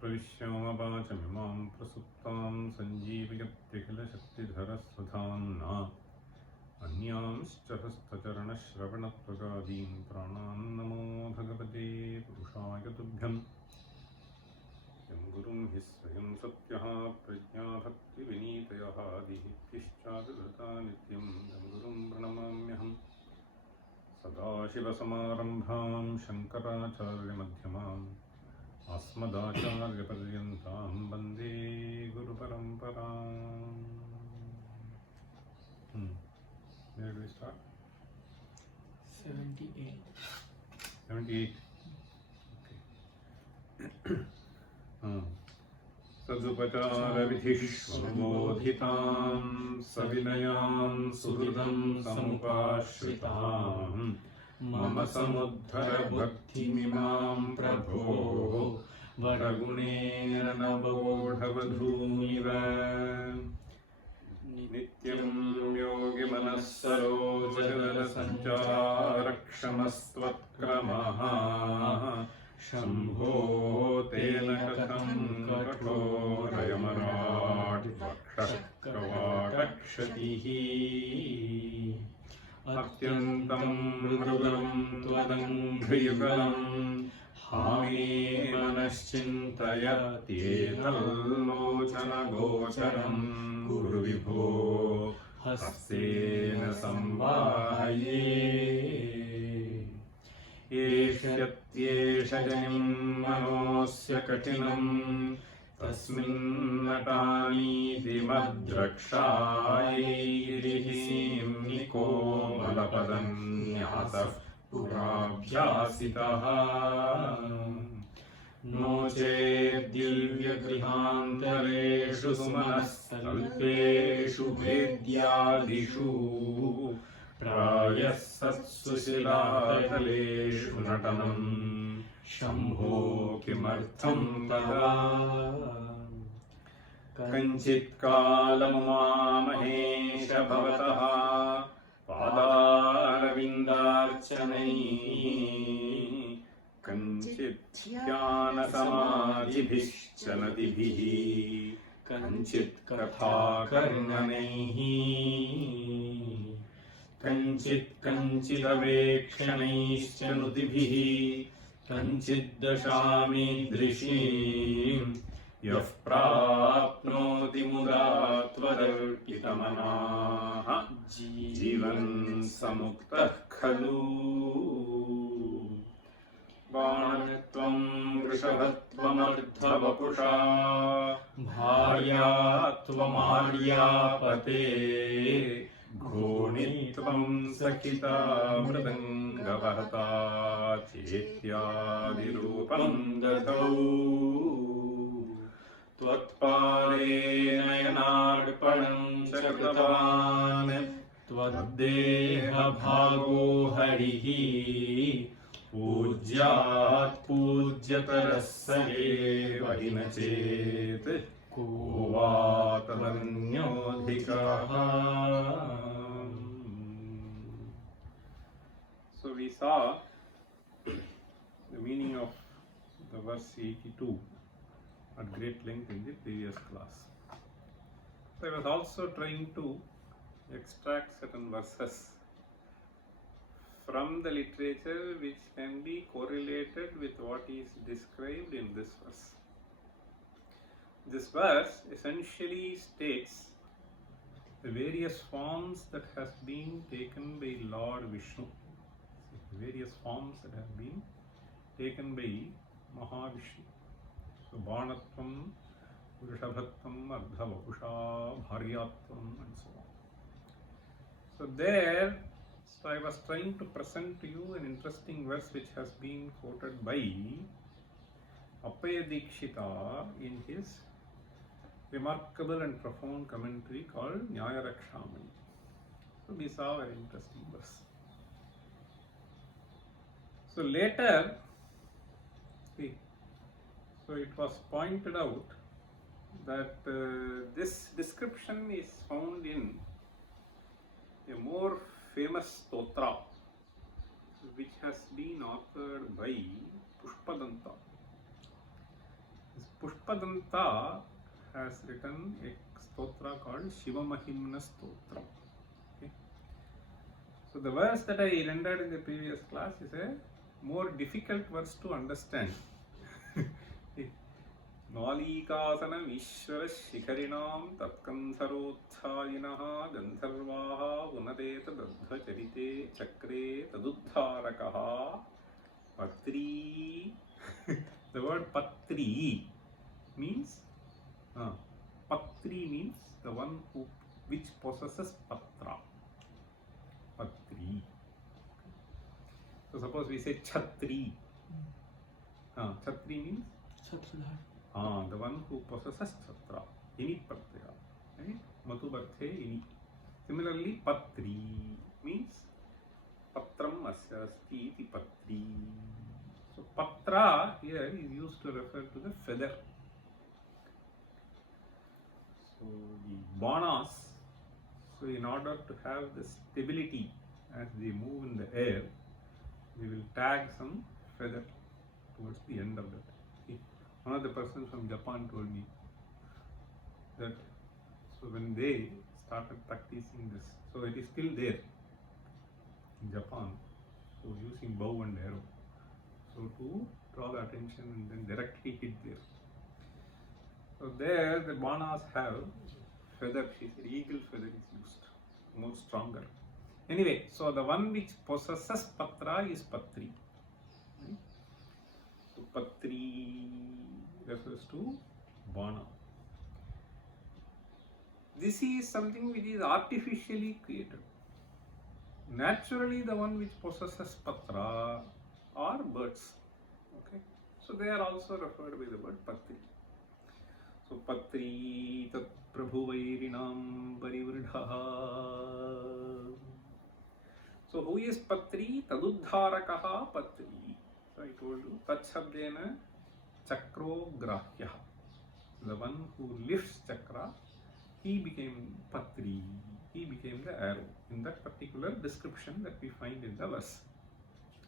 प्रविश्यावाचमिमां प्रसुप्तां सञ्जीवयत्यखिलशक्तिधरस्वधाम्ना अन्यांश्च हस्तचरणश्रवणत्वगादीन् प्राणान् नमो भगवते पुरुषाय तुभ्यम्। यं गुरुं हि स्वयं सत्यः प्रज्ञाभक्तिविनीतयः दिहित्यश्चाभिवृता नित्यं यं गुरुं प्रणमाम्यहम्। सदाशिवसमारम्भां शङ्कराचार्यमध्यमाम् अस्मदाचार्यपर्यन्तां वन्दे गुरुपरम्पराम्। Where do we start? 78. 78. Okay. सदुपचारविधिष्वमोधितां सविनयां सुहृदं समुपाश्रितां मम समुद्धर भक्तिमिमां प्रभो वरगुणेन नवोढवधूमिव। नित्यं योगिमनः सरोजदलसञ्चारक्षमस्त्वत्क्रमः शम्भो तेन कथं कठोरयमराट् वक्षकवाटक्षतिः। अत्यन्तं मृदुलं त्वदङ्घ्रियुगलं हामे मनश्चिन्तयत्येतल्लोचनगोचरं कुरु विभो हस्तेन संवाहये। एष्यत्येष जनिं मनोऽस्य कठिनं तस्मिन्नटानीति मद्रक्षायैरिहिं निकोमलपदन्यासः पुराभ्यासितः। नो चेद्दिव्यगृहान्तरेषु सुमनस्तल्पेषु वेद्यादिषु प्रायः सत्सुशिलातलेषु नटनं शम्भो किमर्थं तदा। कञ्चित् कालमुमामहेश भवतः पादारविन्दार्चनैः कञ्चित् ध्यानसमाधिभिश्च नदिभिः कञ्चित् कथाकर्णनैः कञ्चिदवेक्षणैश्च नुतिभिः कञ्चिद्दशामीदृशीं यः प्राप्नोति मुदा त्वदर्पितमनाः जीवन् समुक्तः खलु। बाणत्वं वृषभत्वमर्धवपुषा भार्यात्वमार्यापते घोणित्वं सखिता मृदङ्गवहता चेत्यादिरूपं ददौ। त्वत्पादे नयनार्पणं च कृतवान् त्वद्देहभागो हरिः पूज्यात् पूज्यतरः स एव हि न चेत् को वा तदन्योऽधिकः। So we saw the meaning of the verse 82 at great length in the previous class. So I was also trying to extract certain verses from the literature which can be correlated with what is described in this verse. This verse essentially states the various forms that has been taken by Lord Vishnu, various forms that have been taken by Mahavishnu. So Banatvam, Vrishabhatvam, Ardhavapusha, Bharyatvam and so on. So there, I was trying to present to you an interesting verse which has been quoted by Appaya Dikshita in his remarkable and profound commentary called Nyaya Rakshamani. So we saw a very interesting verse. So later, see, so it was pointed out that this description is found in a more famous stotra which has been authored by Pushpadanta. This Pushpadanta has written a stotra called Shivamahimna Stotra. Okay. So the verse that I rendered in the previous class is a more difficult verse to understand. Nalikāsanam Ishvara Shikharinam Tatkantharothayinaha Gandharvaha Unadeta Dadha Charite Chakre Taduddharakaha Patri. The word Patri means Patri means the one which possesses Patra. Patri. So suppose we say Chhatri. Chhatri means the one who possesses Chhatra, Ini Pratyaya, right? Matubarte Ini. Similarly, Patri means Patram Asya Asti iti Patri. So Patra here is used to refer to the feather. So the banas, so in order to have the stability as they move in the air, we will tag some feather towards the end of that. One of the persons from Japan told me that so when they started practicing this, so it is still there in Japan, so using bow and arrow, so to draw the attention and then directly hit there. So there the banas have feather, she said eagle feather is used, more stronger. Anyway, so the one which possesses Patra is Patri. Right? So Patri refers to Bana. This is something which is artificially created. Naturally, the one which possesses Patra are birds. Okay, so they are also referred by the word Patri. So Patri tat prabhuvairinam parivridhaha. So who is Patri? Taduddharakaha Patri. So I told you, Tachabdena Chakro Grahya. The one who lifts Chakra, he became Patri, he became the arrow in that particular description that we find in the verse.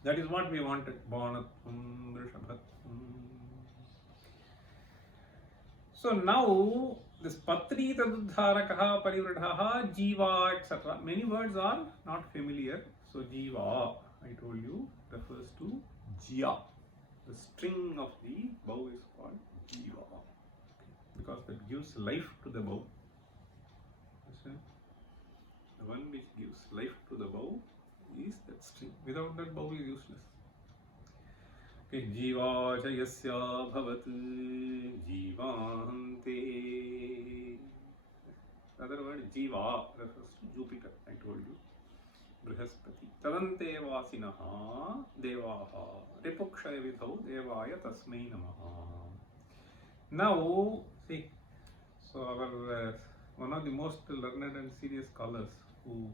That is what we wanted. Banatum Vrishabhatum. So now this Patri Taduddharakaha Parivridhaha Jiva etc. Many words are not familiar. So Jiva, I told you, refers to Jia. The string of the bow is called Jiva, because that gives life to the bow. Understand? The one which gives life to the bow is that string. Without that, bow is useless. Okay, Jiva Jayasya Bhavat Jivante. The other word Jiva refers to Jupiter, I told you. Brihaspati. Tadante Vasinaha Devaha Ripukshaya Vidhau Devaya Tasmai Namaha. Now, see, so our one of the most learned and serious scholars who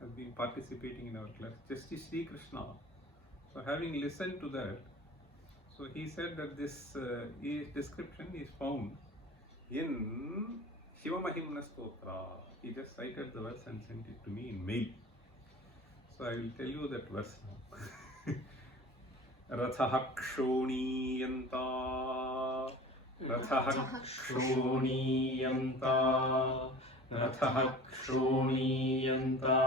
have been participating in our class, Justice Sri Krishna. So having listened to that, so he said that this description is found in Shivamahimna Stotra. He just cited the verse and sent it to me in mail. So I will tell you that verse now. Rathaha Kshoniyanta Rathaha Kshoniyanta Rathaha Kshoniyanta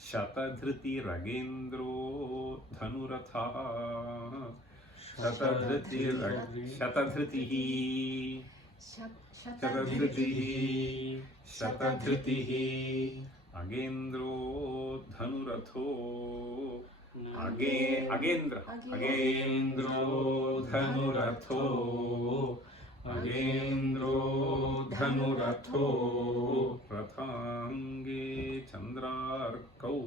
Shatadhriti Ragendro Dhanuratha Shatadhritihi Agendro Dhanuratho Agendro Dhanuratho Rathange Chandrarkau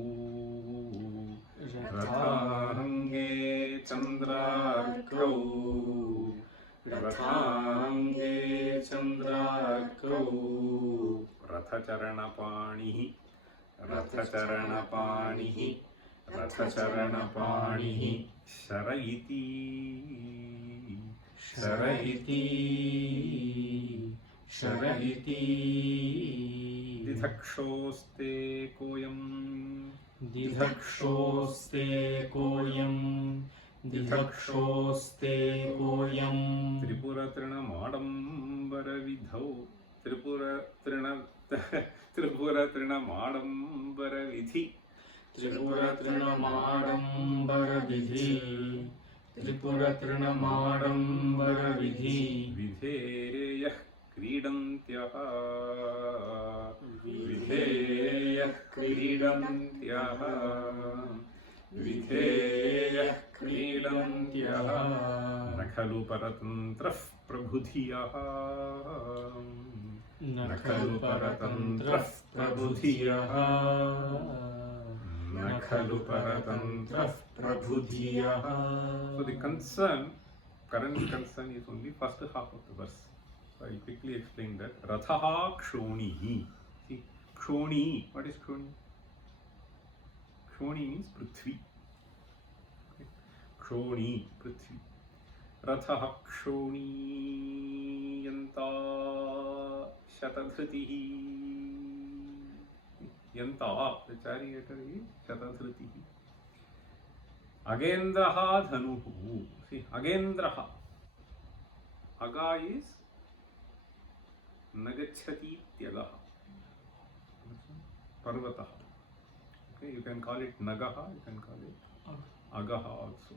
Rathacharanapanihi Rathacharanapanihi Sharayiti Sharayiti Sharayiti Didhakshoste koyam Didhakshoste koyam Didhakshoste koyam Tripuratrinamadambaravithau Tripuratrinamadambaravidhi Tripuratrinamadambaravidhi Tripuratrinamadambaravidhi Vidheyah Kridantyah Vidheyah Kridantyah Vidheyah Kridantyah Nakhalu Paratantrah Prabhudhiyah Nakhalu Paratantrah Prabhudhiyah Nakhalu Paratantrah Prabhudhiyah. So the current concern is only first half of the verse. So I will quickly explain that. Rathaha Kshonihi. See, Kshoni, what is Kshoni? Kshoni means Prithvi. Okay. Kshoni, Prithvi. Rathaha Kshoni Yanta Shatadhritihi. Yanta, the charioteer is Shatadhritihi. Agendraha Dhanuhu. See, Agendraha. Aga is Nagachati Tyagaha. Parvataha. Okay, you can call it Nagaha, you can call it Agaha also.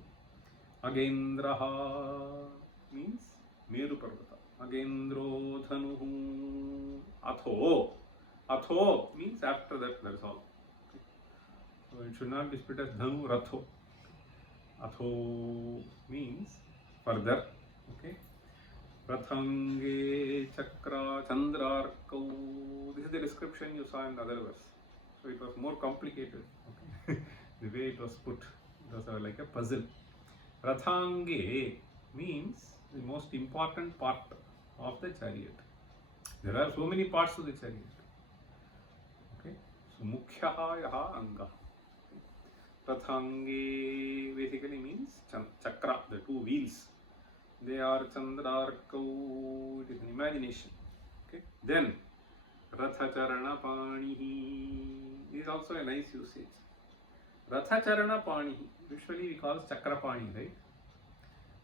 Agendraha means Meru Parvata. Agendro Dhanuhu. Atho. Atho means after that, that's all. Okay. So it should not be split as Dhanu Ratho. Atho means further. Okay. Prathange Chakra Chandrarkau. This is the description you saw in the other verse. So it was more complicated. Okay. The way it was put, it was like a puzzle. Rathange means the most important part of the chariot. There are so many parts to the chariot. Okay. So Mukhyaha Yaha Anga. Rathange basically means chakra, the two wheels. They are Chandrarkau, it is an imagination. Okay. Then Rathacharana Panihi is also a nice usage. Rathacharana Panihi, usually we call Chakrapani, right?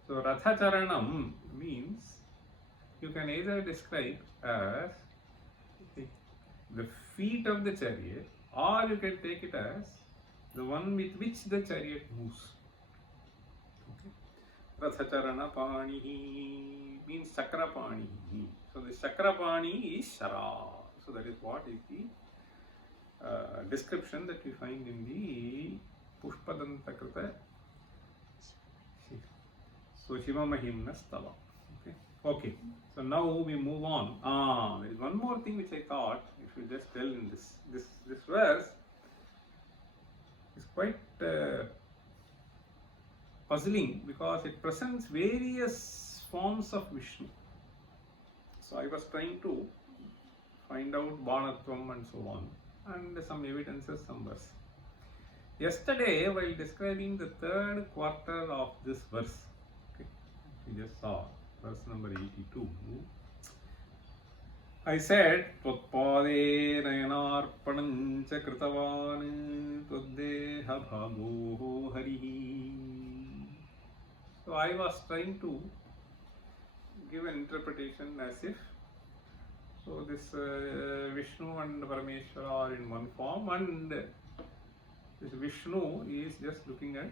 So Rathacharanam means you can either describe as the feet of the chariot, or you can take it as the one with which the chariot moves. Okay. Rathacharana Panihi means Chakrapanihi. So the Chakrapani is Shara. So that is what is the description that we find in the Pushpadantakrita. So Shiva Mahimna Stava. Okay. Okay. So now we move on. There is one more thing which I thought we should just tell in this verse. Is quite puzzling because it presents various forms of Vishnu. So I was trying to find out Banatvam and so on, and some evidences, some verse. Yesterday, while describing the third quarter of this verse, okay, we just saw verse number 82. I said, Tvatpade nayanarpanancha kritavan tvaddeha bhago harihi. So I was trying to give an interpretation as if, so this Vishnu and Parameshwara are in one form, and this Vishnu is just looking at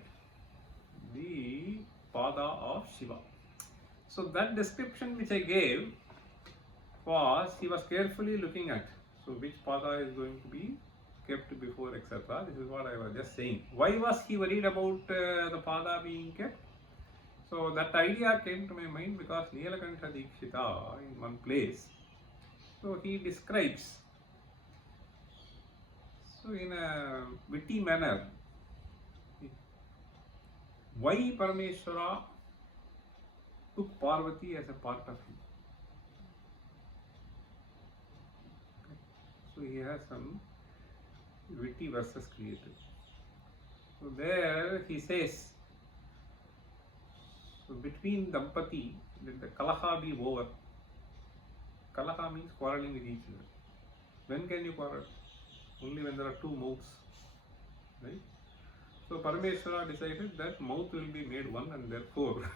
the pada of Shiva. So that description which I gave was, he was carefully looking at, so which pada is going to be kept before, etc. This is what I was just saying. Why was he worried about the pada being kept? So that idea came to my mind because Nilakantha Dikshita in one place, so he describes, so in a witty manner, why Parameshwara took Parvati as a part of him. Okay. So he has some witty verses created. So there he says, so between Dampati, let the Kalaha be over. Kalaha means quarreling with each other. When can you quarrel? Only when there are two mouths. Right? So Parameshwara decided that mouth will be made one, and therefore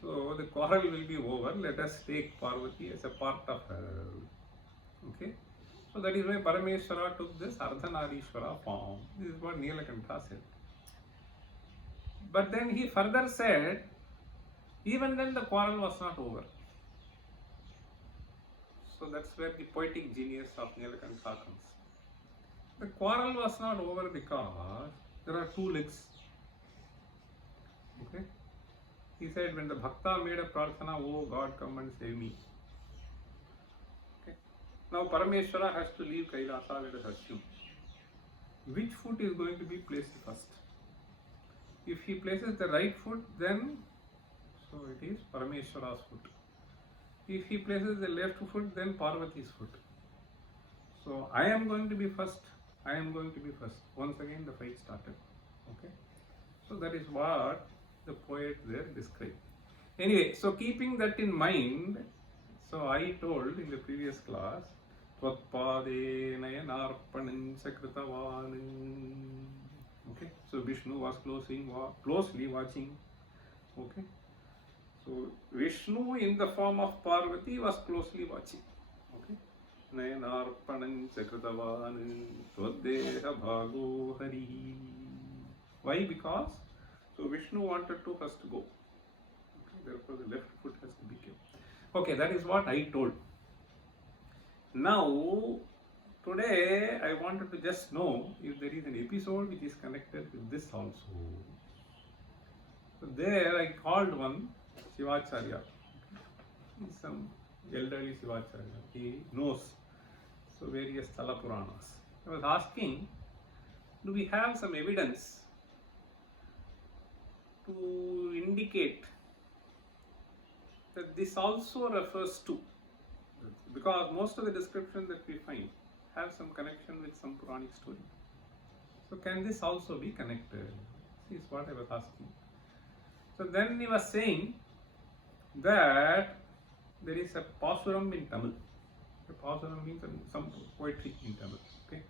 so the quarrel will be over. Let us take Parvati as a part of her. Okay? So that is why Parameshwara took this Ardhanarishwara form. This is what Nilakantha said. But then he further said, even then the quarrel was not over. So that's where the poetic genius of Nilakantha comes. The quarrel was not over because there are two legs. Okay? He said, when the Bhakta made a prarthana, oh God, come and save me. Okay? Now Parameshwara has to leave Kailasa, let us assume. Which foot is going to be placed first? If he places the right foot, then so it is Parameshwara's foot. If he places the left foot, then Parvati's foot. So I am going to be first. I am going to be first. Once again the fight started. Okay. So that is what the poet there described. Anyway, so keeping that in mind, so I told in the previous class, Tvatpade nayanarpanancha kritavan. Okay. So Vishnu was closely watching. Okay. So Vishnu in the form of Parvati was closely watching. Okay. Nayanarpanancha kritavan tvadeha bhago hari. Why? Because so Vishnu wanted to first go. Okay. Therefore the left foot has to be kept. Okay, that is what I told. Now today I wanted to just know if there is an episode which is connected with this also. So there I called one Shivacharya. He's some elderly Shivacharya. He knows so various Thala Puranas. I was asking, do we have some evidence to indicate that this also refers to, because most of the description that we find have some connection with some Puranic story. So can this also be connected? This is what I was asking. So then he was saying that there is a Pasuram in Tamil. A Pasuram means some poetry in Tamil. Okay.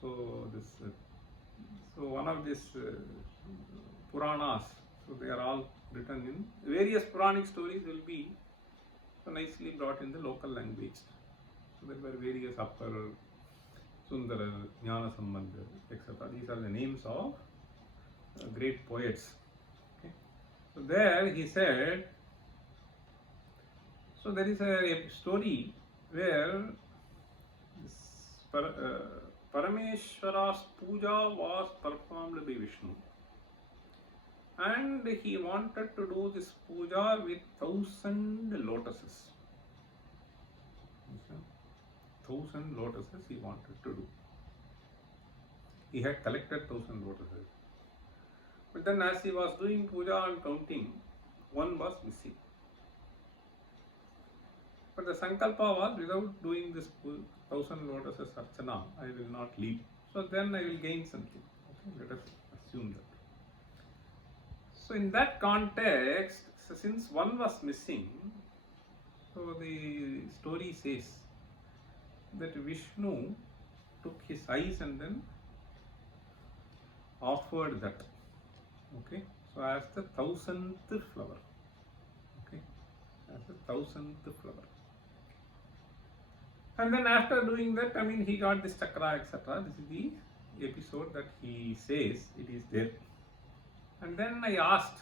So this, so one of these Puranas, so they are all written in various Puranic stories will be so nicely brought in the local language. So there were various Appar, Sundara, Jnana Sambandha, etc. These are the names of great poets. Okay. So there he said, so there is a story where this Parameshwara's puja was performed by Vishnu. And he wanted to do this puja with 1,000 lotuses. 1,000 lotuses he wanted to do. He had collected 1,000 lotuses. But then as he was doing puja and counting, one was missing. But the sankalpa was, without doing this 1,000 lotuses archana, I will not leave. So then I will gain something. Okay, let us assume that. So in that context, so since one was missing, so the story says that Vishnu took his eyes and then offered that. Okay, so as the 1,000th flower. Okay, as the 1,000th flower. And then after doing that, I mean, he got this chakra, etc. This is the episode that he says it is there. And then I asked,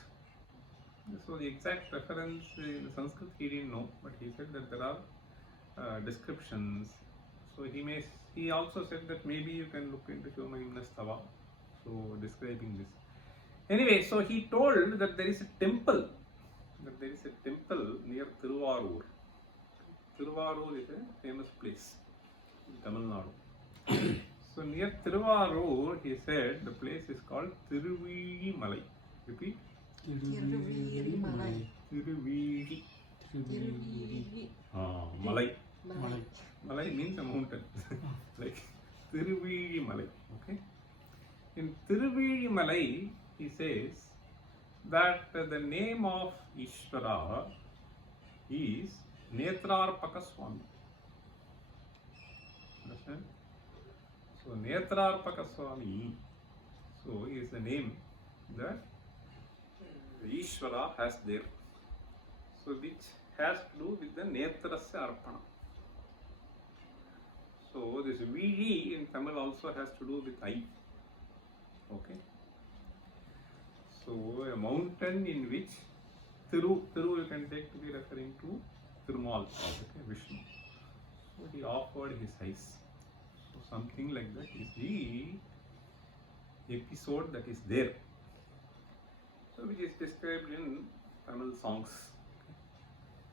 so the exact reference in Sanskrit he didn't know, but he said that there are descriptions. So he also said that maybe you can look into Shomahimna Stava, so describing this. Anyway, so he told that there is a temple near Thiruvarur. Thiruvarur is a famous place in Tamil Nadu. So near Thiruvarur, he said the place is called Thiruvizhi Malai. Repeat. Thiruvizhi Malai. Thiruvizhi. Malai. Malai means a mountain. Like Thiruvizhi Malai. Okay. In Tiruvillimalai, he says that the name of Ishvara is Netrarpaka Swami. Understand? So Netrarpaka Swami, so is the name that Ishvara has there. So which has to do with the Netrasya Arpana. So this Vili in Tamil also has to do with eye. Okay. So a mountain in which Thiru you can take to be referring to Thirumal, okay, Vishnu. So he offered his eyes. So something like that is the episode that is there. So which is described in Tamil songs.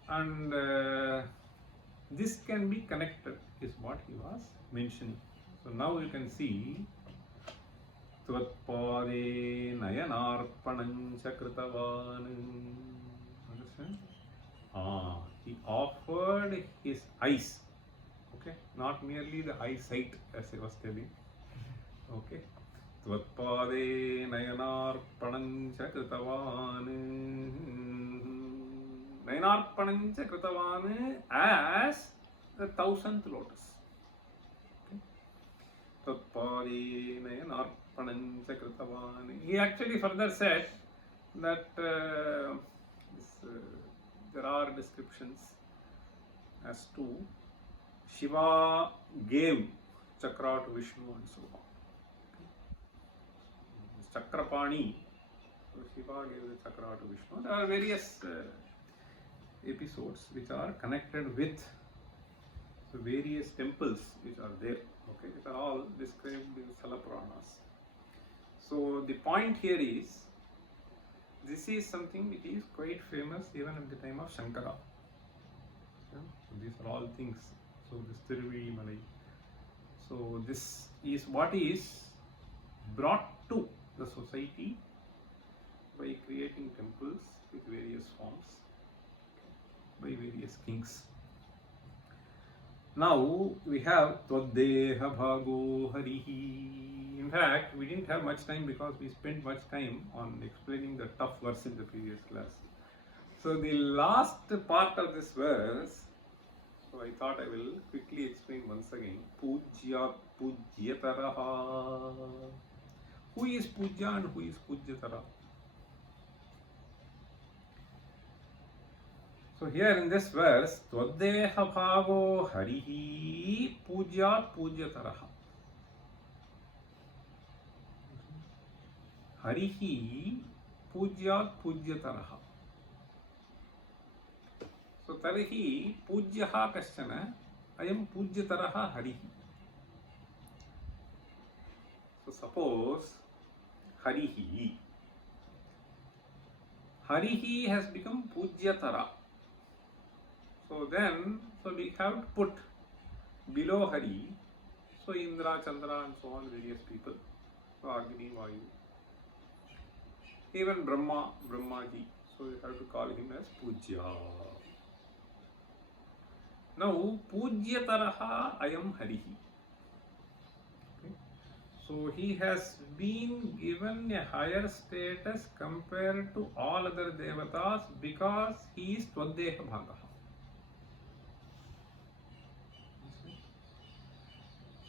And this can be connected is what he was mentioning. So now you can see Tvatpade Nayanarpanancha Kritavan. Understand? He offered his eyes. Okay, not merely the eyesight as I was telling. Okay. Tvatpade Nayanarpanancha Kritavan. Nayanarpanancha Kritavan as the 1000th lotus. Okay. He actually further said that there are descriptions as to Shiva gave chakra to Vishnu and so on. Okay. Chakrapani, so Shiva gave the chakra to Vishnu. There are various episodes which are connected with the various temples which are there. Okay, these are all described in Sala Puranas. So the point here is, this is something which is quite famous even at the time of Shankara. Yeah? So these are all things. So this Tiruvillimalai. So this is what is brought to the society by creating temples with various forms, by various kings. Now we have Tvadeha Bhago Harihi. In fact, we didn't have much time because we spent much time on explaining the tough verse in the previous class. So the last part of this verse, so I thought I will quickly explain once again. Pujya Pujyataraha. Who is Pujya and who is Pujyatara? So here in this verse, Tvadeha Bhavo Harihi Pujyat Pujyataraha. Harihi Pujyat Pujyataraha. So Tarihi Pujyaha Kaschana Ayam Pujyataraha Harihi. So suppose Harihi has become Pujyatara. So then, we have to put below Hari, so Indra, Chandra and so on, various people, so Agni, Vayu, even Brahmaji, so you have to call him as Pujya. Now, Pujyataraha Ayam Harihi. Okay. So he has been given a higher status compared to all other devatas because he is Tvadeha Bhagaha.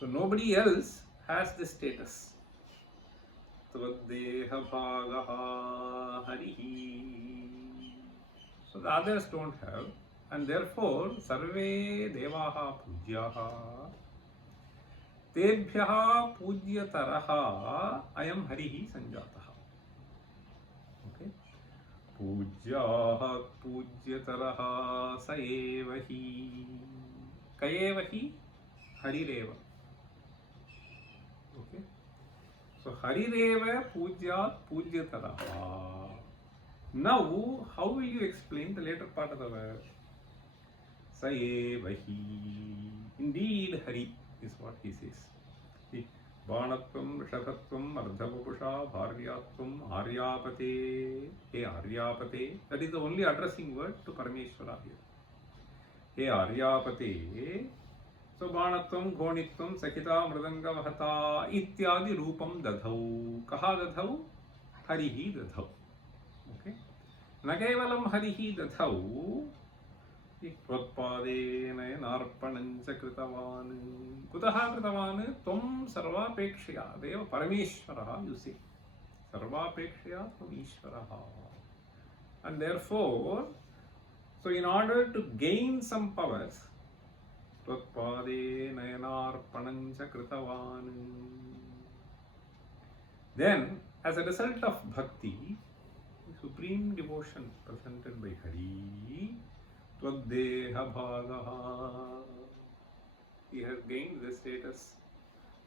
So nobody else has this status. Tvadeha Bhagaha Harihi. So the others don't have, and therefore Sarve Devaha Pujyaha Tebhyaha Pujyataraha Ayam Harihi Sanjataha. Okay. Pujyaha Pujyataraha Saevahi Kayevahi Harireva. Okay. So Harireva Pujyat Pujyataraha. Now, how will you explain the later part of the verse? Saevahi. Indeed, Hari is what he says. See, Banatvam, Rishabhatvam, Ardhavapusha, Bharyatvam, Aryapate. Hey Aryapate. That is the only addressing word to Parameshwara here. Hey Aryapate. So Banatvam, Ghonitvam, Sakita, Mridanga, Vahata, Ityadi Rupam Dadhau. Kaha Dadhau? Harihi Dadhau. Okay? Nakevalam Harihi Dadhau. Tvotpade nayanarpanancha kritavan. Kutaha kritavan? Tvam sarvapekshya. Deva Parameshwaraha, you see. Sarvapekshya tvam Ishvaraha. And therefore, so in order to gain some powers, Tvotpade nayanarpanancha kritavan. Then, as a result of bhakti, supreme devotion presented by Hari, Tvadeha Bhagaha, he has gained the status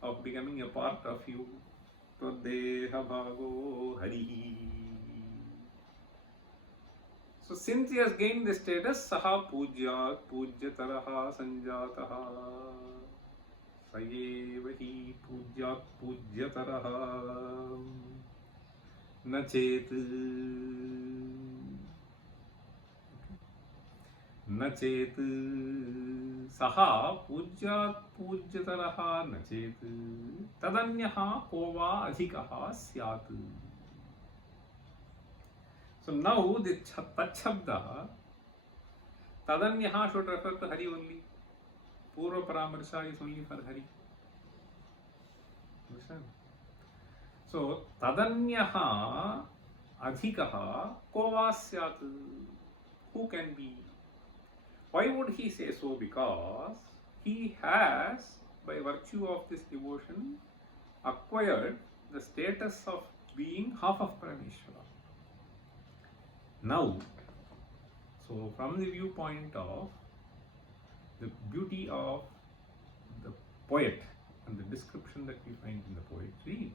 of becoming a part of you. Tvadeha Bhago Hari. So since he has gained the status, Saha Pujyat Pujyataraha Sanjataha. Sayevahi Pujyat Pujyataraha. Nachet Nachet Saha Pujyat Pujyataraha Nachet Tadanyaha Kova Adhikaha Syat. So now the Tachabda Tadanyaha should refer to Hari only. Purva Paramarsha is only for Hari. Understand? So Tadanyaha Adhikaha Kova Syat. Who can be? Why would he say so? Because he has, by virtue of this devotion, acquired the status of being half of Parameshwara. Now, so from the viewpoint of the beauty of the poet and the description that we find in the poetry,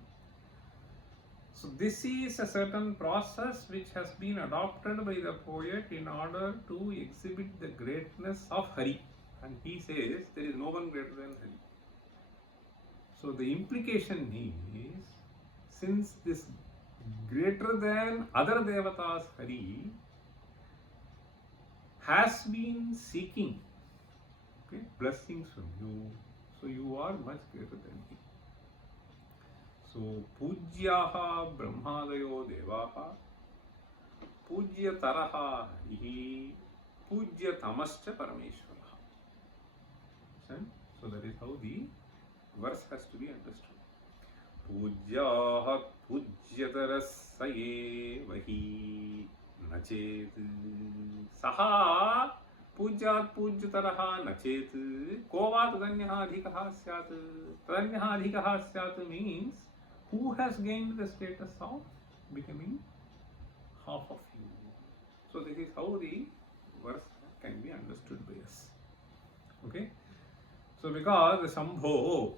so this is a certain process which has been adopted by the poet in order to exhibit the greatness of Hari. And he says there is no one greater than Hari. So the implication is, since this greater than other devatas Hari has been seeking blessings from you, so you are much greater than him. So Pujyaha Brahmadayo Devaha Pujyataraha Harihi Pujyatamascha Parameshwaraha. So that is how the verse has to be understood. Pujyaha Pujyatarasaye Vahi Nachet Saha Pujyat Pujyataraha Nachet Kova Tadanyaha Adhikaha Syat. Tadanyaha Adhikaha Syat means who has gained the status of becoming half of you. So this is how the verse can be understood by us. Okay? So because the Shambho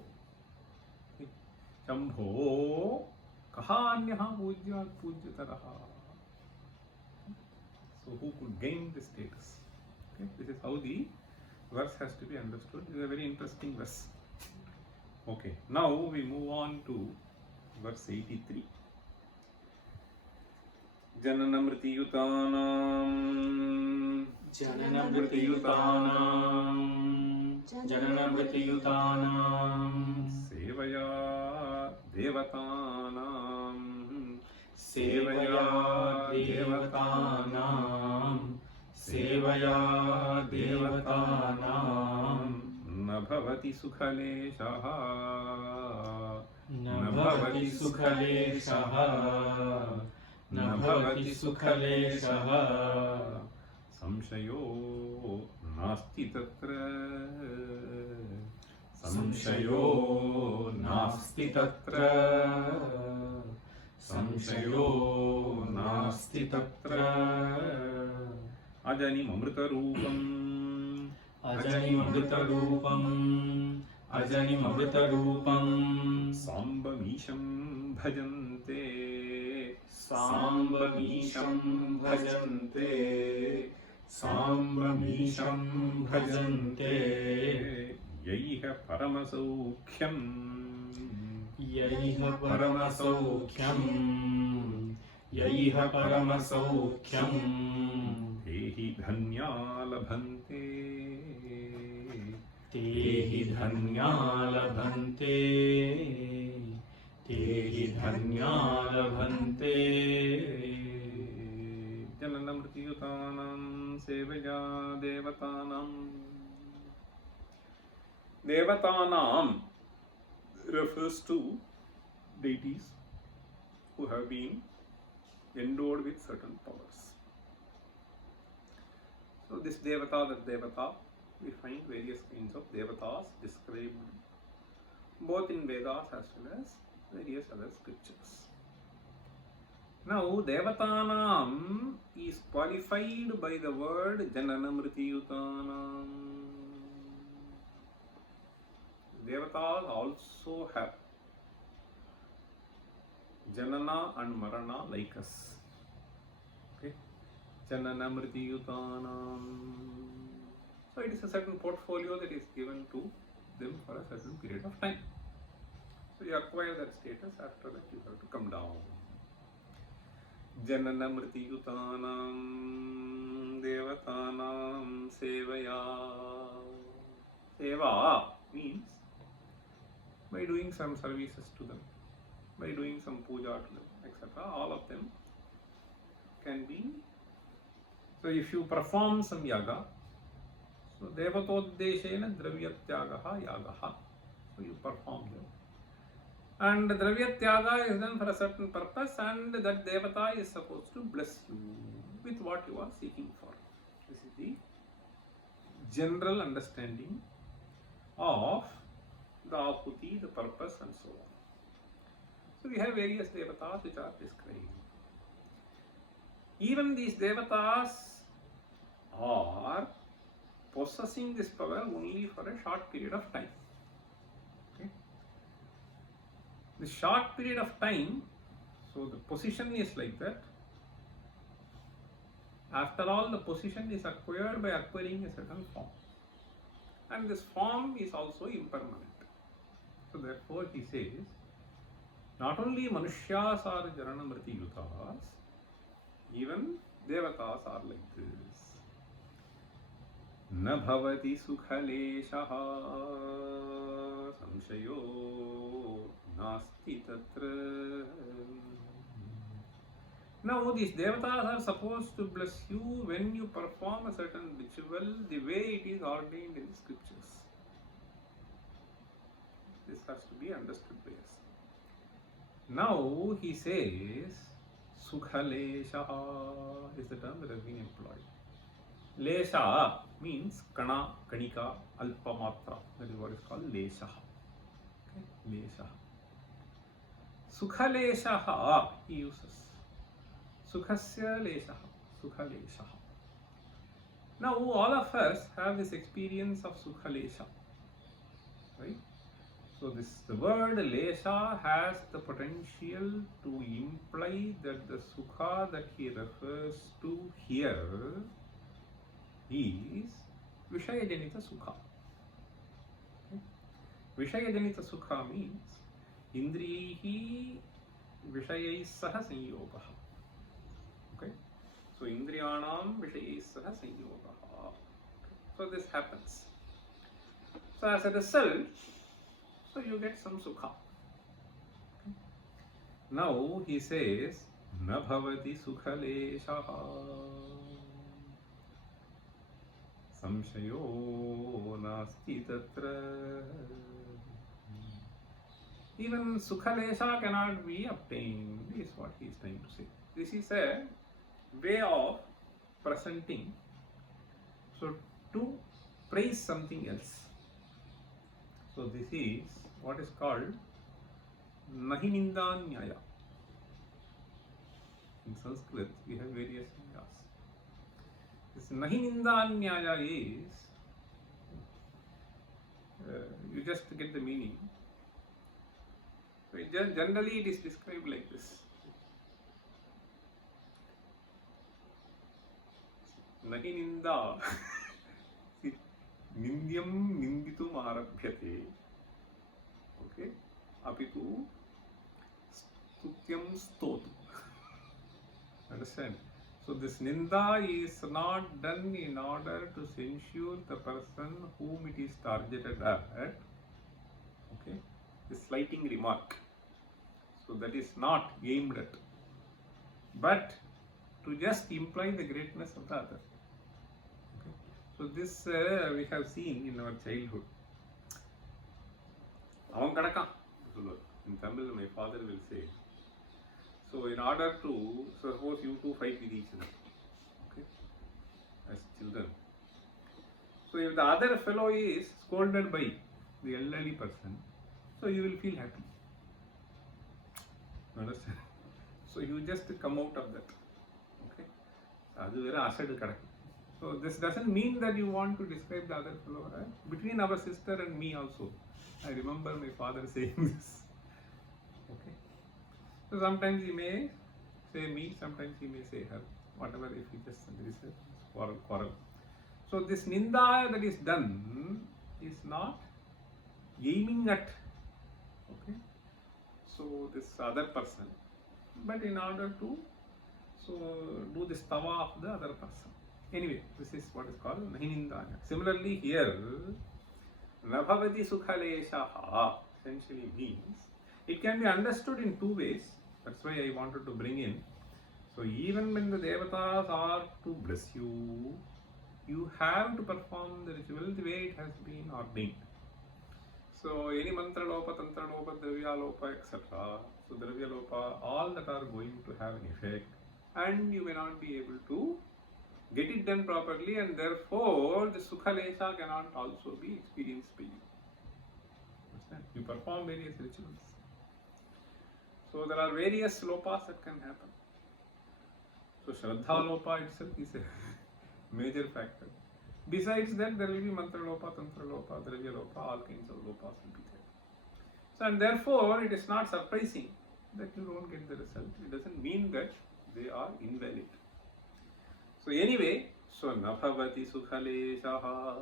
Kahanyaha Pujyat Pujyataraha. So who could gain the status? Okay? This is how the verse has to be understood. It is a very interesting verse. Okay, now we move on to verse 83. Jananamritiyutanam Jananamritiyutanam Sevaya Devatanam Sevaya Devatanam Nabhavati Sukhaleshaha Nabhavati Sukhaleshaha Samshayo Nasti Tatra Samshayo Nasti Tatra Ajanim Amritarupam Sambamisham bhajante Yaiha Paramasaukyam Ehi Dhanya Labhante te hi dhanya labhante, te hi dhanya labhante. Janana mrityutanam sevaya devatanam. Devatanam refers to deities who have been endowed with certain powers. So this devata, that devata, we find various kinds of devatas described both in Vedas as well as various other scriptures. Now devatanam is qualified by the word jananamritiyutanam. Devatas also have janana and marana like us. Okay, jananamritiyutanam. So it is a certain portfolio that is given to them for a certain period of time. So you acquire that status, after that you have to come down. Jananamritiyutanam devatanam sevaya. Seva means by doing some services to them, by doing some puja to them, etc. All of them can be. So if you perform some yaga, so devatodeshena dravyatyagaha yagaha, so you perform them. And dravyatyaga is done for a certain purpose, and that devata is supposed to bless you with what you are seeking for. This is the general understanding of the ahuti, the purpose, and so on. So we have various devatas which are described. Even these devatas are possessing this power only for a short period of time. Okay? The short period of time, so the position is like that. After all, the position is acquired by acquiring a certain form. And this form is also impermanent. So therefore he says, not only manushyas are jananamriti yutas, even devatas are like this. Na bhavati sukhaleshaha samshayo nasti tatra. Now these devatas are supposed to bless you when you perform a certain ritual the way it is ordained in the scriptures. This has to be understood by us. Now he says, Sukhalesha is the term that has been employed. Lesha means kana, kanika, alpamatra. That is what is called lesha. Okay? Lesha. Sukhalesha he uses. Sukhasya lesha. Sukhalesha. Now all of us have this experience of sukhalesha. Right? So the word lesha has the potential to imply that the sukha that he refers to here is Vishayajanita sukha. Okay? Vishayajanita sukha means Indrihi Vishayais saha sanyogaha. Okay? So Indriyanam Vishayais saha sanyogaha. Okay? So this happens. So as a result, so you get some sukha. Okay? Now he says, Na bhavati sukhaleshaha samshayo nasti tatra. Even sukhalesha cannot be obtained, is what he is trying to say. This is a way of presenting, so to praise something else. So this is what is called Nahinindanyaya. In Sanskrit we have various nyayas. This Nahinindanyaya is, you just get the meaning. So generally it is described like this. Nahininda Nindyam ninditum arabhyate. Okay? Apitu stutyam stotu. Understand? So this ninda is not done in order to censure the person whom it is targeted at. Okay, the slighting remark. So that is not aimed at, but to just imply the greatness of the other. Okay. So this we have seen in our childhood. In Tamil, my father will say, so in order to, suppose you two fight with each other, okay, as children. So if the other fellow is scolded by the elderly person, so you will feel happy. Understand? So you just come out of that. Okay. So this doesn't mean that you want to describe the other fellow. Right? Between our sister and me also, I remember my father saying this. Okay. So sometimes he may say me, sometimes he may say her. Whatever, if he just there is a quarrel. So this ninda that is done is not aiming at, okay, so this other person, but in order to do this tava of the other person. Anyway, this is what is called nahinindaya. Similarly here, nabhavati sukhaleshaha essentially means, it can be understood in two ways. That's why I wanted to bring in. So even when the devatas are to bless you, you have to perform the ritual the way it has been ordained. So any mantra lopa, tantra lopa, dravya lopa, etc. So dravya lopa, all that are going to have an effect, and you may not be able to get it done properly, and therefore the sukhalesha cannot also be experienced by you. Understand? You perform various rituals. So there are various lopas that can happen. So Shraddha lopa itself is a major factor. Besides that, there will be mantra lopa, tantra lopa, dravya lopa, all kinds of lopas will be there. So and therefore it is not surprising that you don't get the result. It doesn't mean that they are invalid. So anyway, so nabhavati sukhaleshaha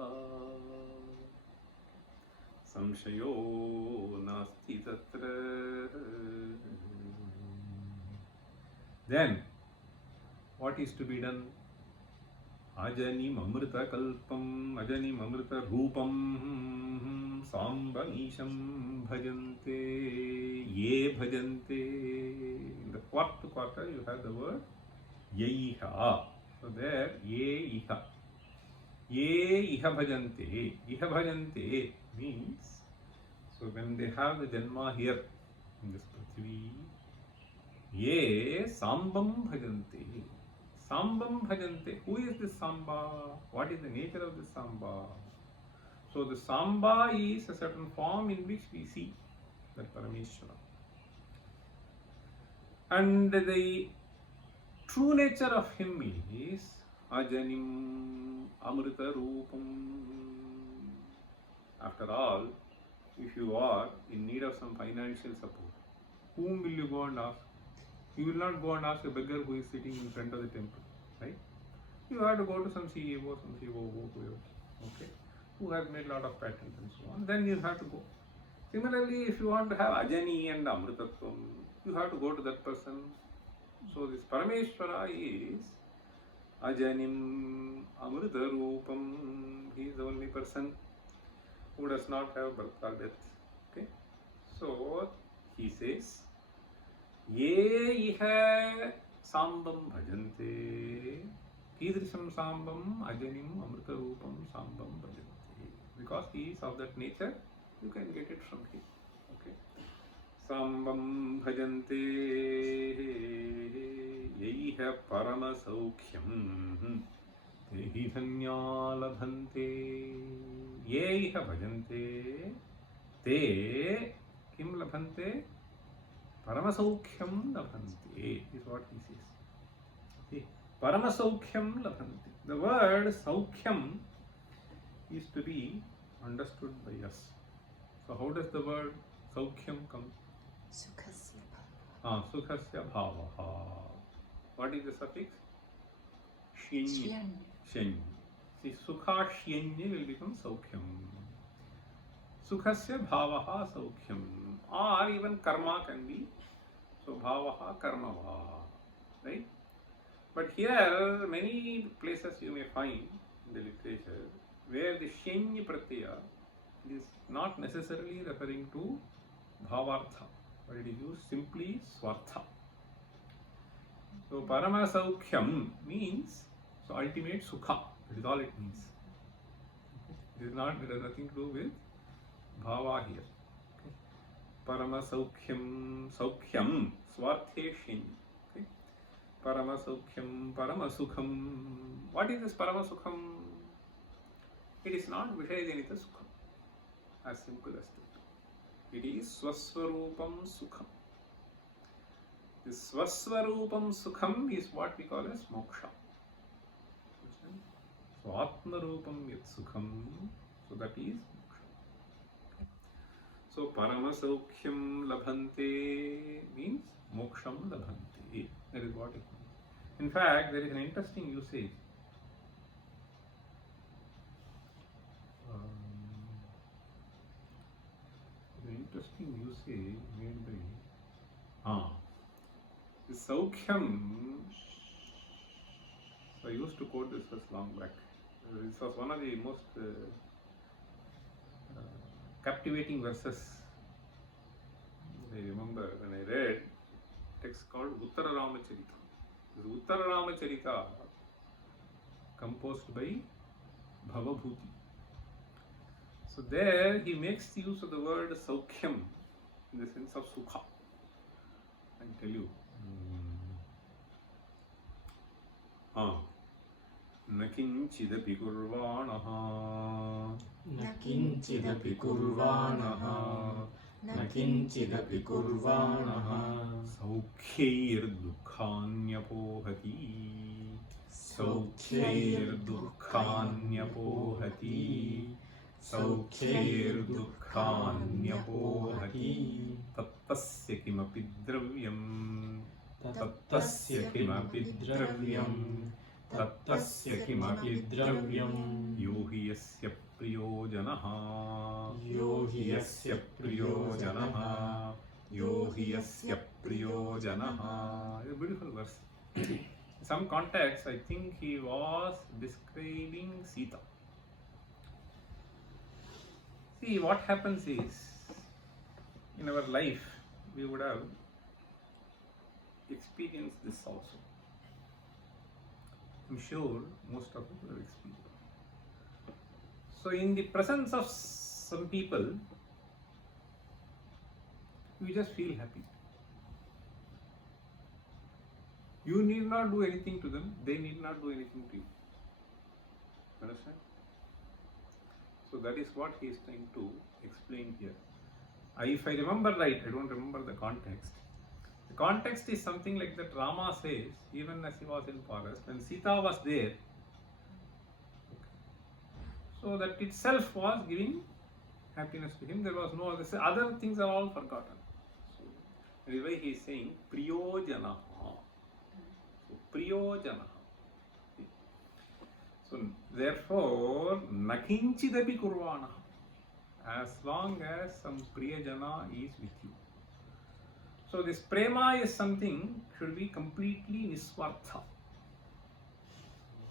samshayo nasti tatra. Then, what is to be done? Ajanim amrita kalpam, ajanim amrita rupam, sambanisham bhajante, ye bhajante. In the fourth quarter, you have the word yaiha. So there, ye iha. Ye iha bhajante. Iha bhajante means, so when they have the janma here in this Prithvi, ye sambam bhajante. Sambam bhajante. Who is this Samba? What is the nature of this Samba? So the Samba is a certain form in which we see that Parameshwara. And the true nature of him is Ajanim Amrita Rupam. After all, if you are in need of some financial support, whom will you go and ask? You will not go and ask a beggar who is sitting in front of the temple, right? You have to go to some CEO, some COO, okay, who has made a lot of patents and so on. Then you have to go. Similarly, if you want to have Ajani and Amritatvam, you have to go to that person. So this Parameshwara is Ajanim Amrita Rupam. He is the only person who does not have birth or death. Okay. So he says, Ye iha sambam bhajante. Kidrisham sambam ajanim amrita rupam sambam bhajante. Because he is of that nature, you can get it from him. Okay. Sambam bhajante. Ye iha parama saukhyam. Tehi dhanya labhante. Ye iha bhajante. Te kim labhante? Paramasaukyam labhante is what he says. See, Paramasaukyam labhante. The word Saukyam is to be understood by us. So how does the word Saukyam come? Sukhasya. Sukhasya bhavaha. What is the suffix? Shyenye. Shyenye. See, Sukha Shyenye will become Saukyam. Sukhasya bhavaha Saukyam. Or even karma can be. So bhavaha karmava. Right? But here, many places you may find in the literature where the sheny pratyaya is not necessarily referring to bhavartha, but it is used simply swartha. So Paramasaukyam means so ultimate sukha. That is all it means. It is not. It has nothing to do with bhava here. Okay. Paramasaukyam, saukyam, swarthe shiny. Okay. Paramasaukyam, paramasukham. What is this paramasukham? It is not Vishayajanita sukham. As simple as that. It is swaswarupam sukham. The swaswarupam sukham is what we call as moksha. So atmarupam yat sukham, so that is moksha. Okay. So paramasaukyam labhante means moksham labhante. That is what it means. In fact, there is an interesting usage. Interesting usage made by the Saukhyam. So I used to quote this verse long back. This was one of the most captivating verses. I remember when I read a text called Uttara Ramacharita. This Uttara Ramacharita composed by Bhavabhuti. So there he makes use of the word Saukhyam in the sense of Sukha. I can tell you. Nakinchidapi kurvanaha. Nakinchidapi kurvanaha. Nakinchidapi kurvanaha. Saukhyir dukhanyapohati. Saukhyir dukhanyapohati. Saukhyir dukhanyapohati. Tattasya kimapi dravyam. Tattasya kimapi dravyam. Tattasya kimapi dravyam. Yohi yasya priyojanaha. Yohi yasya priyojanaha. Yohi yasya priyojanaha. A beautiful verse. In some context, I think he was describing Sita. See, what happens is, in our life, we would have experienced this also. I'm sure most of us have experienced. So, in the presence of some people, we just feel happy. You need not do anything to them, they need not do anything to you. Understand? So that is what he is trying to explain here. If I remember right, I don't remember the context. The context is something like that Rama says, even as he was in forest, when Sita was there, so that itself was giving happiness to him. There was no other things are all forgotten. So that is why he is saying priyojana. So priyojana. So therefore, nakinchidapi kurvana. As long as some priyajana is with you. So this prema is something should be completely niswartha.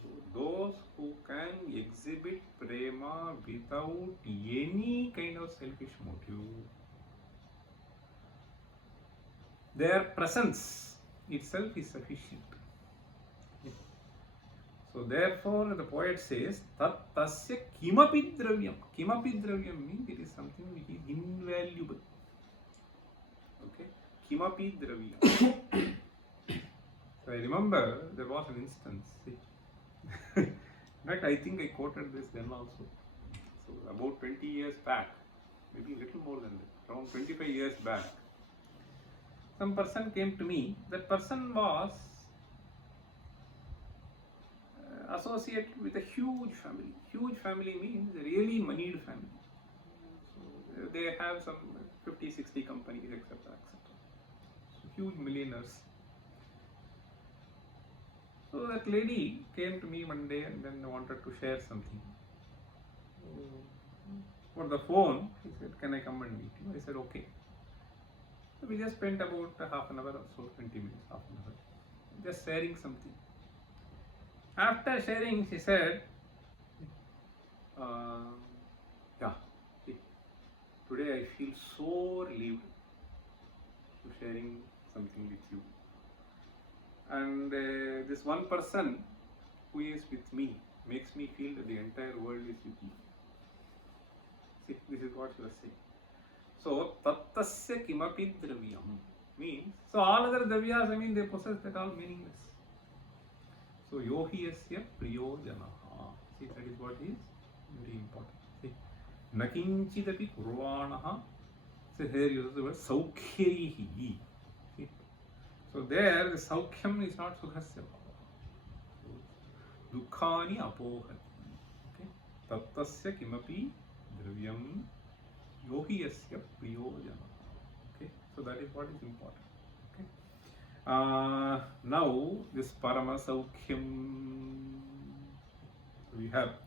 So those who can exhibit prema without any kind of selfish motive, their presence itself is sufficient. So therefore the poet says, Tat tasya kimapi dravyam. Kimapi dravyam means it is something which is invaluable. Okay? Kimapi dravyam. So I remember there was an instance. In fact, I think I quoted this then also. So about 20 years back, maybe a little more than that, around 25 years back, some person came to me. That person was associated with a huge family. Huge family means a really moneyed family. So they have some 50, 60 companies, etc. etc. So huge millionaires. So that lady came to me one day and then wanted to share something. For the phone, he said, "Can I come and meet you?" I said, "Okay." So we just spent about half an hour or so, 20 minutes, half an hour, just sharing something. After sharing, she said, yeah, see, today I feel so relieved to sharing something with you. And this one person who is with me makes me feel that the entire world is with me. See, this is what she was saying. So, tattasya kimapi dravyam means, so all other dravyas, I mean, they possess that all meaningless. So, yohiyasya priyojanaha. See, that is what is very important. See, nakinchidapi kurvanaha. So, here uses the word saukhyahi. See, so there the saukhyam is not sukhasya. Dukhani apohati. Okay, tattasya kimapi dravyam yohiyasya priyojana. Okay, so that is what is important. Okay, now this paramasaukyam, we have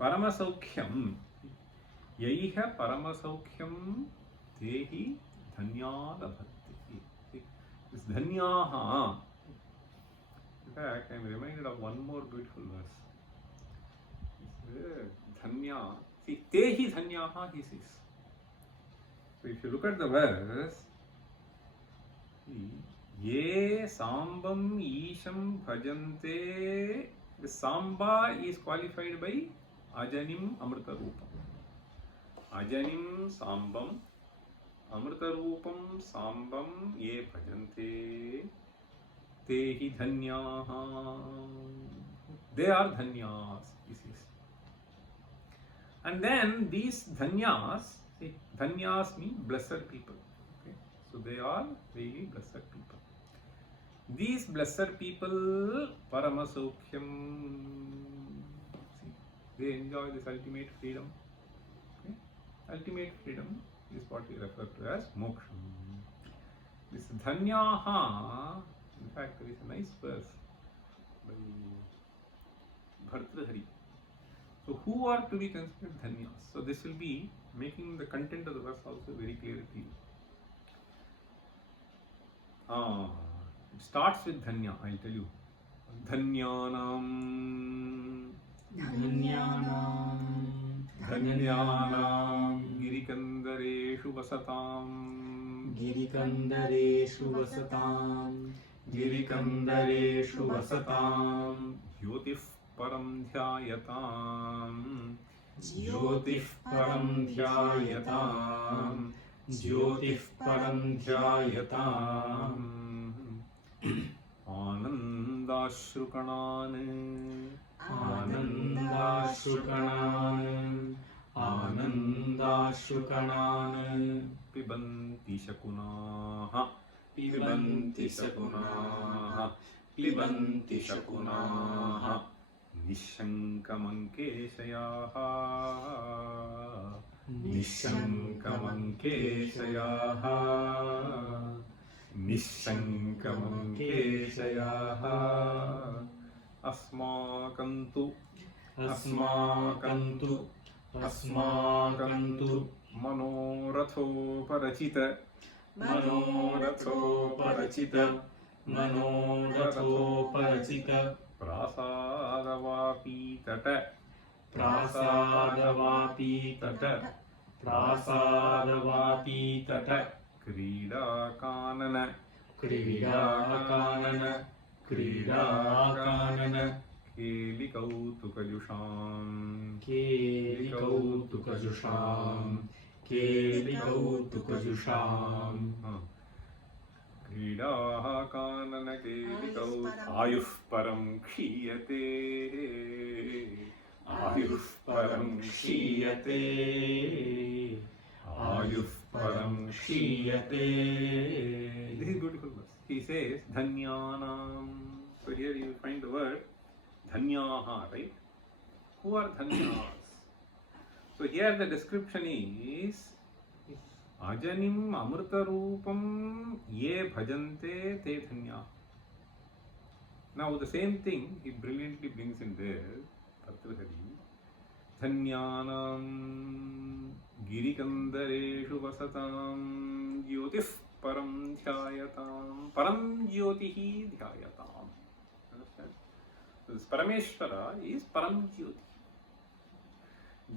paramasaukyam. Yaiha paramasaukyam tehi dhanya labhati. This dhanyaha. In fact, I am reminded of one more beautiful verse. Dhanya. See, tehi dhanyaha, he says. So, if you look at the verse, ye sambam isham bhajante, the samba is qualified by ajanim amrita rupam. Ajanim sambam amrita rupam sambam ye bhajante tehi dhanyaha. They are dhanyas, he says. And then these dhanyas, see, dhanyas mean blessed people. Okay? So they are really blessed people. These blessed people, paramasaukyam, see, they enjoy this ultimate freedom. Okay? Ultimate freedom is what we refer to as moksham. This dhanyaha, in fact, there is a nice verse by Bhartrihari. So, who are to be considered dhanyas? So, this will be making the content of the verse also very clear to you. It starts with dhanya, I will tell you. Dhanyanam, dhanyanam, girikandareshu vasatam, गिरिकन्दरेषु वसताम् ज्योतिः परं ध्यायताम्, ज्योतिः परं ध्यायताम् ज्योतिः परं ध्यायताम् आनन्दाश्रुकणान् आनन्दाश्रुकणान् पिबन्ति शकुनाः क्लिबन्ति शकुनाः निःशङ्कमङ्केशयाः निःशङ्कमङ्केशयाः अस्माकं तु मनोरथोपरचित प्रासादवापीतट क्रीडाकानन केलिकौतुकजुषाम् क्रीडाः कानन केलिकौ आयुः परं क्षीयते आयुः परं क्षीयते This is beautiful verse. He says dhanyanam. So here you find the word dhanyaha, right? Who are dhanyas? So here the description is ajanim amrita rupam ye bhajante te dhanya. Now the same thing he brilliantly brings in there. Dhanyanam girikandareshu vasatam jyotif param dhyayatam param jyotihi dhyayatam. Understand? This Parameshwara is Param Jyoti.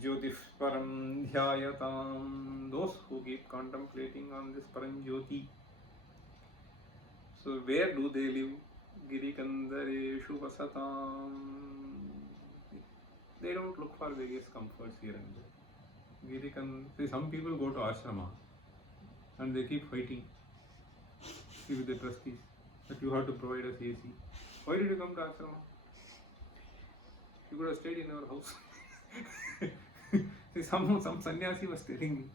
Jyotif Param Dhyayatam. Those who keep contemplating on this Param Jyoti. So where do they live? Girikandareshu Vasatam. They don't look for various comforts here and there. See, some people go to ashrama and they keep fighting with the trustees that you have to provide us AC. Why did you come to ashrama? You could have stayed in our house. See, some sannyasi was telling me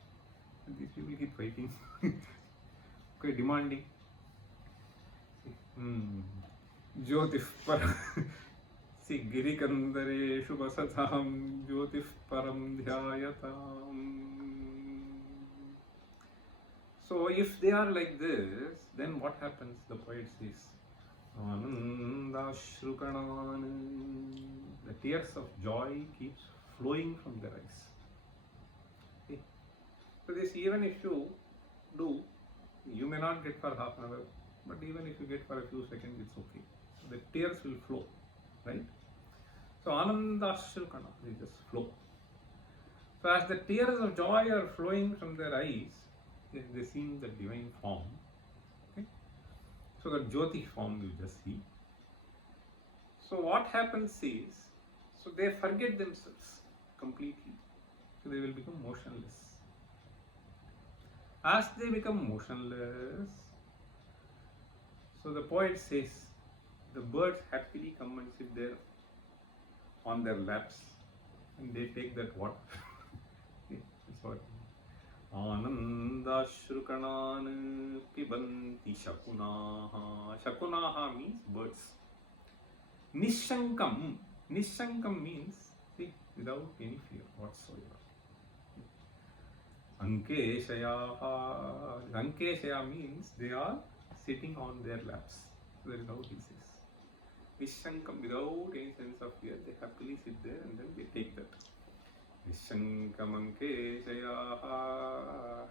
that these people keep fighting. Okay, demanding. Jyotif Param. See, Girikandareshu Vasatam Jyotif Param Dhyayatam. So, if they are like this, then what happens? The poet says, Anandashrukanan. The tears of joy keeps flowing from their eyes. See? So, this even if you do, you may not get for half an hour, but even if you get for a few seconds, it's okay. So, the tears will flow, right? So, Anandashrukana, they just flow. So, as the tears of joy are flowing from their eyes, they see the divine form. Okay? So, the Jyoti form you just see. So, what happens is, so they forget themselves completely. So, they will become motionless. As they become motionless, so the poet says, the birds happily come and sit there on their laps and they take that water. That's what. Anandashrukanan pibanti shakunaha. Shakunaha means birds. Nishankam. Nishankam means, see, without any fear whatsoever. Ankeshayaha. Ankeshaya means they are sitting on their laps. So that is how he says. Nishankam, without any sense of fear, they happily sit there and then they take that. Nishankamankeshayaha.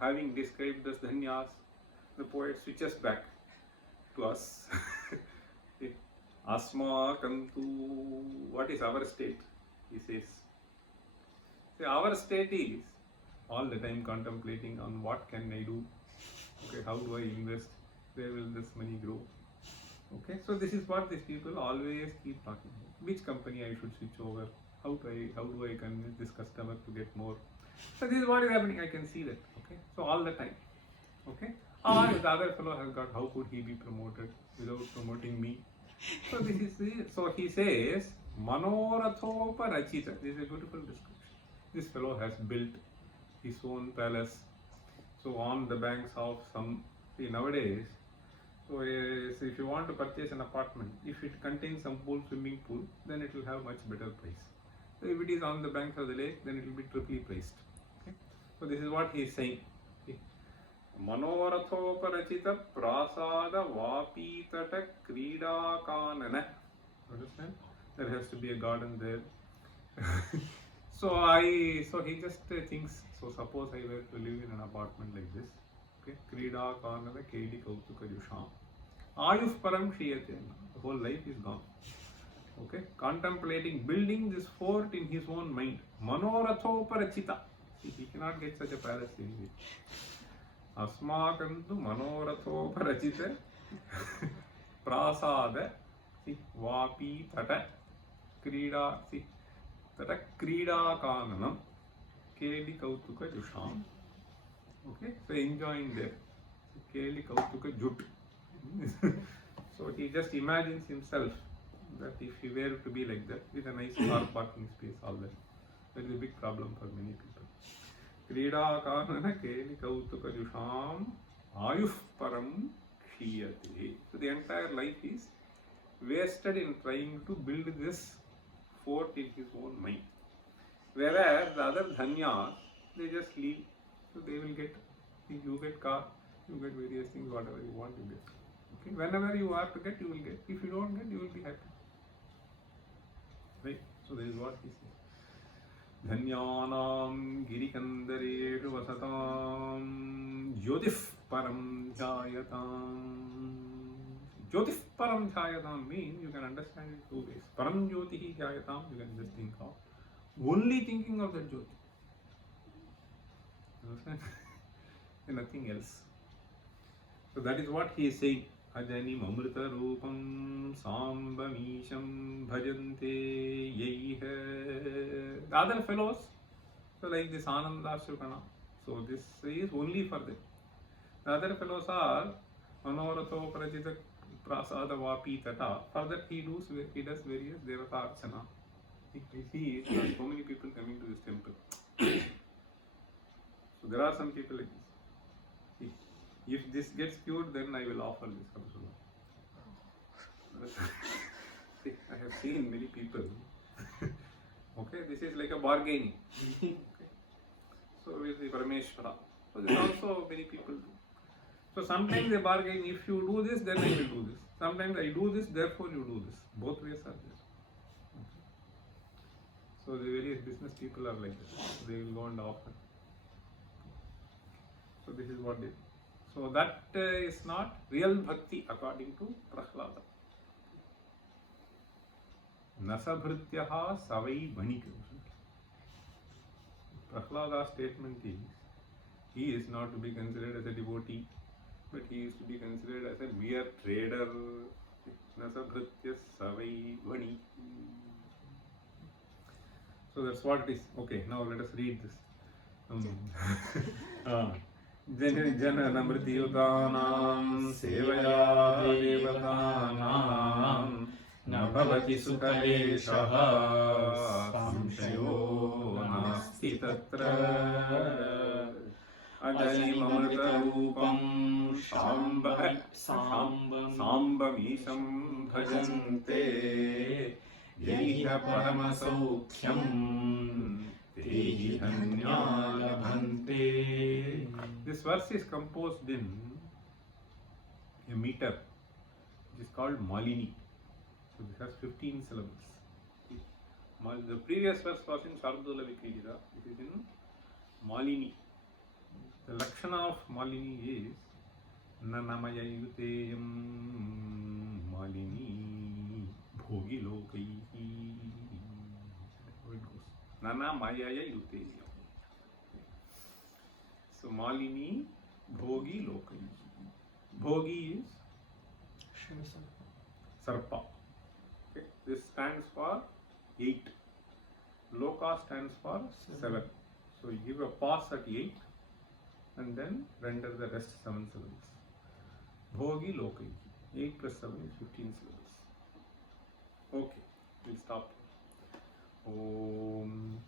Having described this dhanyas, the poet switches back to us. Asmakantu. What is our state? He says. See, our state is all the time contemplating on what can I do. Okay, how do I invest? Where will this money grow? Okay, so this is what these people always keep talking about. Which company I should switch over? How do I convince this customer to get more? So this is what is happening. I can see that. Okay, so all the time. Okay, or the other fellow has got. How could he be promoted without promoting me? So this is so he says Manorathopa Rachita. This is a beautiful description. This fellow has built his own palace. So on the banks of some. See, nowadays. So if you want to purchase an apartment, if it contains some swimming pool, then it will have much better price. So if it is on the banks of the lake, then it will be triply priced. Okay? So this is what he is saying. Manorathoparachita prasada vapitata krida kanana. Understand? There has to be a garden there. So he just thinks. So suppose I were to live in an apartment like this. Okay, Krida Kanada Kedi Kautuka Yusham. Ayuf Param Shiyate. The whole life is gone. Okay, contemplating, building this fort in his own mind. Manoratho Parachita. See, he cannot get such a palace anyway. Asmakantu Manoratho Parachita Prasada. See, Vapi Tata Krida. See, Tata Krida Kananam Kedi Kautuka Yusham. Okay, so enjoying there. Keli Kautuka Jut. So he just imagines himself that if he were to be like that, with a nice car parking space, all that. That is a big problem for many people. Krida Kanana Keli Kautuka Jusham Ayuf Param Kshiyate. So the entire life is wasted in trying to build this fort in his own mind. Whereas the other dhanyas, they just leave. So they will get, you get car, you get various things, whatever you want, you get. Okay, whenever you are to get, you will get. If you don't get, you will be happy. Right? So this is what he says. Dhanyanam girikandareshu vasatam jyotif param dhyayatam. Jyotif param dhyayatam means you can understand it two ways. Param jyotihi dhyayatam, you can just think of only thinking of that jyoti. Understand? And nothing else. So that is what he is saying. Ajanim amrita rupam sambamisham bhajante yaiha. The other fellows, so like this Ananda Shukana. So this is only for them. The other fellows are Manoratho Prajita Prasada Vapi Tata. For that he does various Devata Archana. You see, there are so many people coming to this temple. So there are some people like this. See, if this gets cured, then I will offer this. See, I have seen many people. Okay, this is like a bargaining. Okay. So with the Parameshvara. So there are also many people do. So sometimes they bargain, if you do this, then I will do this. Sometimes I do this, therefore you do this. Both ways are there. Okay. So the various business people are like this. They will go and offer. So this is what they do. So that is not real bhakti according to Prahlada. Nasabhrityaha savai vanika. Prahlada's statement is, he is not to be considered as a devotee, but he is to be considered as a mere trader. Nasabhritya savai vani. So that's what it is. Okay, now let us read this. Jananamritiyutanam sevaya devatanam na bhavati sukaleshaha samshayo nasti tatra ajanim amrita rupam sambamisham bhajante yaiha paramasaukyam tehi dhanya labhante. This verse is composed in a meter which is called Malini. So this has 15 syllables. The previous verse was in Shardula Vikrijita. This is in Malini. The Lakshana of Malini is Nanamaya Yuteyam Malini Bhogi Lokaihi. How it goes. Nanamaya Yuteyam. So Malini Bhogi Lokaihi. Bhogi is Sarpa. Okay. This stands for 8. Loka stands for 7. So you give a pause at 8 and then render the rest 7 syllables. Bhogi Lokai. 8 plus 7 is 15 syllables. Okay, we'll stop. Om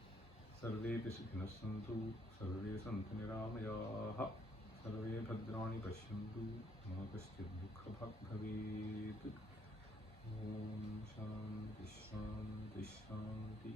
Sarve Pishikinas Santu Sarve Santu Niramayaha Sarve Bhadrani Pashyantu Ma Kaschid Dukha Bhak Bhavet. Om Shanti Shanti Shanti.